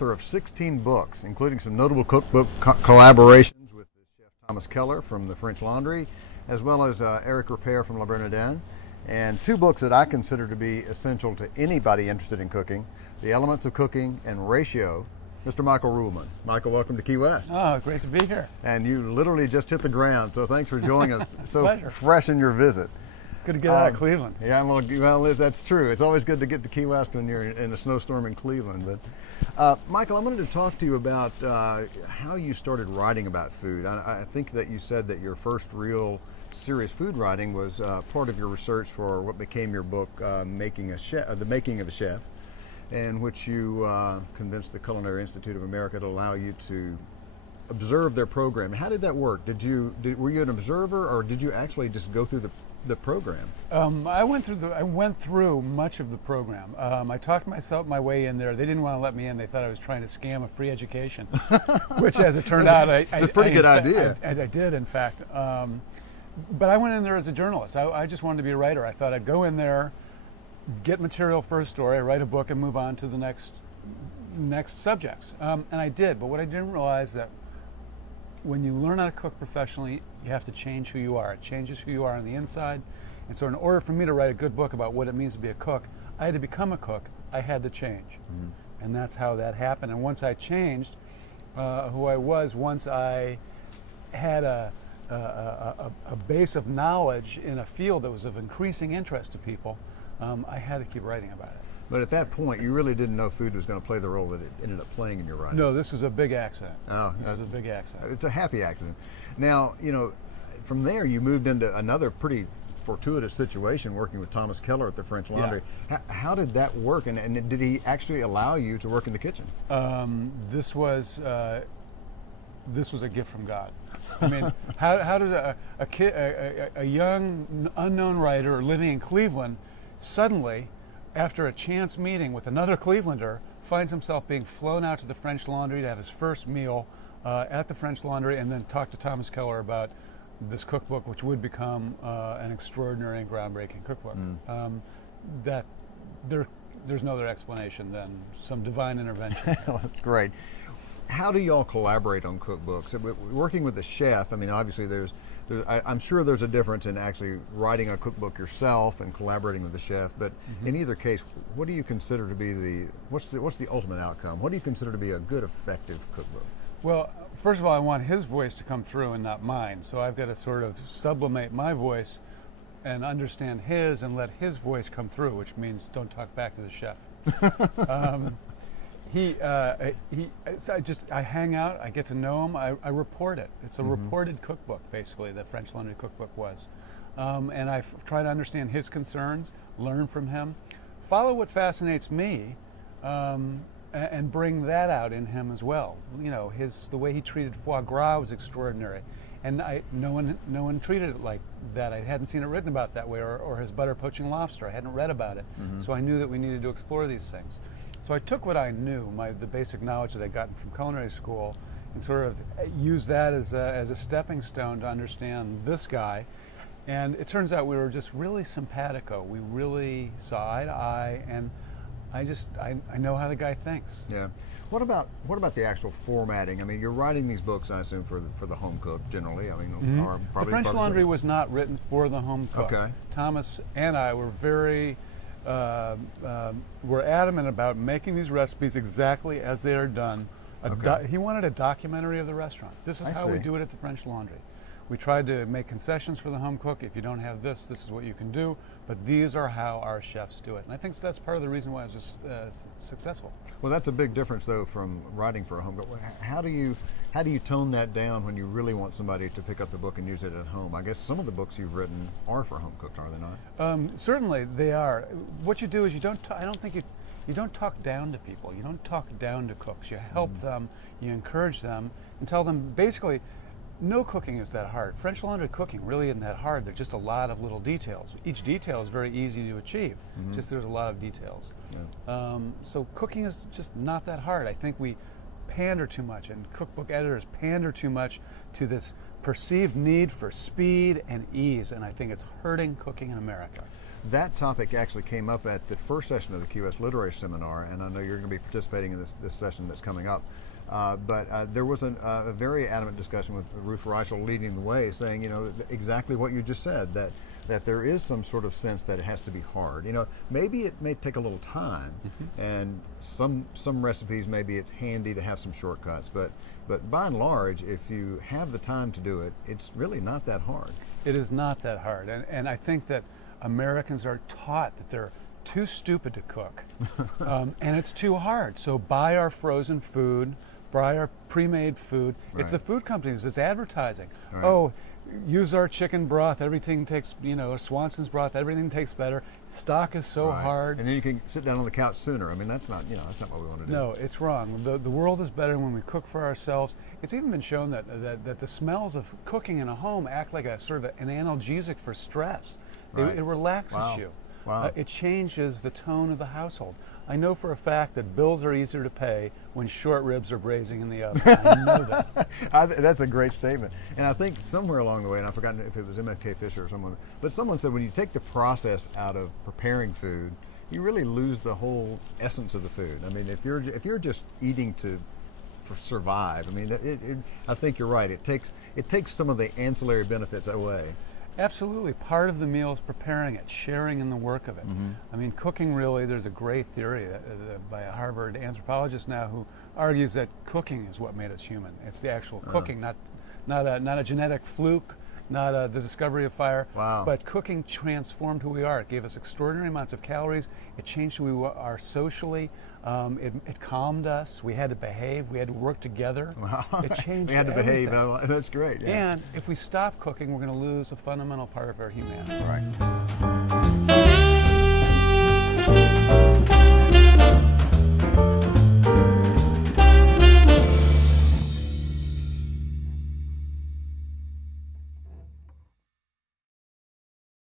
author of 16 books, including some notable cookbook collaborations with Chef Thomas Keller from the French Laundry, as well as Eric Ripert from La Bernardin, and 2 books that I consider to be essential to anybody interested in cooking, The Elements of Cooking and Ratio, Mr. Michael Ruhlman. Michael, welcome to Key West. Oh, great to be here. And you literally just hit the ground, so thanks for joining us so Pleasure. fresh in your visit. Good to get out of Cleveland. Yeah, well, that's true. It's always good to get to Key West when you're in a snowstorm in Cleveland. But Michael, I wanted to talk to you about how you started writing about food. I think that you said that your first real serious food writing was part of your research for what became your book, The Making of a Chef, in which you convinced the Culinary Institute of America to allow you to observe their program. How did that work? Were you an observer, or did you actually just go through the program? I went through much of the program. I talked my way in there. They didn't want to let me in. They thought I was trying to scam a free education, which, as it turned out, it's a pretty good idea. I did, in fact. But I went in there as a journalist. I just wanted to be a writer. I thought I'd go in there, get material for a story, write a book, and move on to the next subjects. And I did. But what I didn't realize that when you learn how to cook professionally, you have to change who you are. It changes who you are on the inside. And so in order for me to write a good book about what it means to be a cook, I had to become a cook. I had to change. Mm-hmm. And that's how that happened. And once I changed who I was, once I had a base of knowledge in a field that was of increasing interest to people, I had to keep writing about it. But at that point, you really didn't know food was going to play the role that it ended up playing in your writing. No, this was a big accident. Oh, this is a big accident. It's a happy accident. Now, from there you moved into another pretty fortuitous situation working with Thomas Keller at the French Laundry. Yeah. How did that work, and did he actually allow you to work in the kitchen? This was a gift from God. I mean, how does a young, unknown writer living in Cleveland suddenly, after a chance meeting with another Clevelander, finds himself being flown out to the French Laundry to have his first meal at the French Laundry, and then talk to Thomas Keller about this cookbook, which would become an extraordinary and groundbreaking cookbook? That there's no other explanation than some divine intervention. That's great. How do y'all collaborate on cookbooks? Working with a chef, I mean, obviously I'm sure there's a difference in actually writing a cookbook yourself and collaborating with the chef, but in either case, what do you consider to be what's the ultimate outcome? What do you consider to be a good, effective cookbook? Well, first of all, I want his voice to come through and not mine, so I've got to sort of sublimate my voice and understand his and let his voice come through, which means don't talk back to the chef. I hang out, I get to know him, I report it. It's a reported cookbook, basically, the French Laundry cookbook was. And I try to understand his concerns, learn from him, follow what fascinates me, and bring that out in him as well. The way he treated foie gras was extraordinary. And no one treated it like that. I hadn't seen it written about that way, or his butter poaching lobster. I hadn't read about it. So I knew that we needed to explore these things. So I took what I knew, the basic knowledge that I'd gotten from culinary school, and sort of used that as a stepping stone to understand this guy. And it turns out we were just really simpatico. We really saw eye to eye, and I know how the guy thinks. Yeah. What about the actual formatting? I mean, you're writing these books, I assume, for the home cook generally. I mean, the French Laundry was not written for the home cook. Okay. Thomas and I were very were adamant about making these recipes exactly as they are done. He wanted a documentary of the restaurant. This is how we do it at the French Laundry. We tried to make concessions for the home cook. If you don't have this is what you can do. But these are how our chefs do it. And I think that's part of the reason why it was successful. Well, that's a big difference, though, from writing for a home cook. How do you tone that down when you really want somebody to pick up the book and use it at home? I guess some of the books you've written are for home cooks, are they not? Certainly, they are. What you do is you don't talk down to people. You don't talk down to cooks. You help them. You encourage them and tell them basically, no cooking is that hard. French Laundry cooking really isn't that hard. There's just a lot of little details. Each detail is very easy to achieve. Just there's a lot of details. Yeah. So cooking is just not that hard. I think we pander too much, and cookbook editors pander too much to this perceived need for speed and ease, and I think it's hurting cooking in America. that topic actually came up at the first session of the Key West Literary Seminar, and I know you're going to be participating in this session that's coming up. But there was a very adamant discussion with Ruth Reichel leading the way, saying, exactly what you just said, that there is some sort of sense that it has to be hard. Maybe it may take a little time, and some recipes, maybe it's handy to have some shortcuts, but by and large, if you have the time to do it, it's really not that hard. It is not that hard, and I think that Americans are taught that they're too stupid to cook, and it's too hard. So buy our frozen food, buy our pre-made food. Right. It's the food companies, it's advertising. Right. Oh, use our chicken broth, everything tastes, Swanson's broth, everything tastes better. Stock is so Right. hard. And then you can sit down on the couch sooner. I mean, that's not what we want to do. No, it's wrong. The world is better when we cook for ourselves. It's even been shown that the smells of cooking in a home act like a sort of an analgesic for stress. Right. It relaxes Wow. you. Wow. It changes the tone of the household. I know for a fact that bills are easier to pay when short ribs are braising in the oven. I know that. That's a great statement. And I think somewhere along the way, and I've forgotten if it was MFK Fisher or someone, but someone said when you take the process out of preparing food, you really lose the whole essence of the food. I mean, if you're just eating to survive, I mean, I think you're right. It takes some of the ancillary benefits away. Absolutely. Part of the meal is preparing it, sharing in the work of it. I mean, cooking really, there's a great theory by a Harvard anthropologist now who argues that cooking is what made us human. It's the actual cooking, not a genetic fluke, not the discovery of fire. Wow. But cooking transformed who we are. It gave us extraordinary amounts of calories. It changed who we are socially. It calmed us. We had to behave. We had to work together. Wow. It changed We had to everything. behave. That's great. Yeah. And if we stop cooking, we're going to lose a fundamental part of our humanity. Right.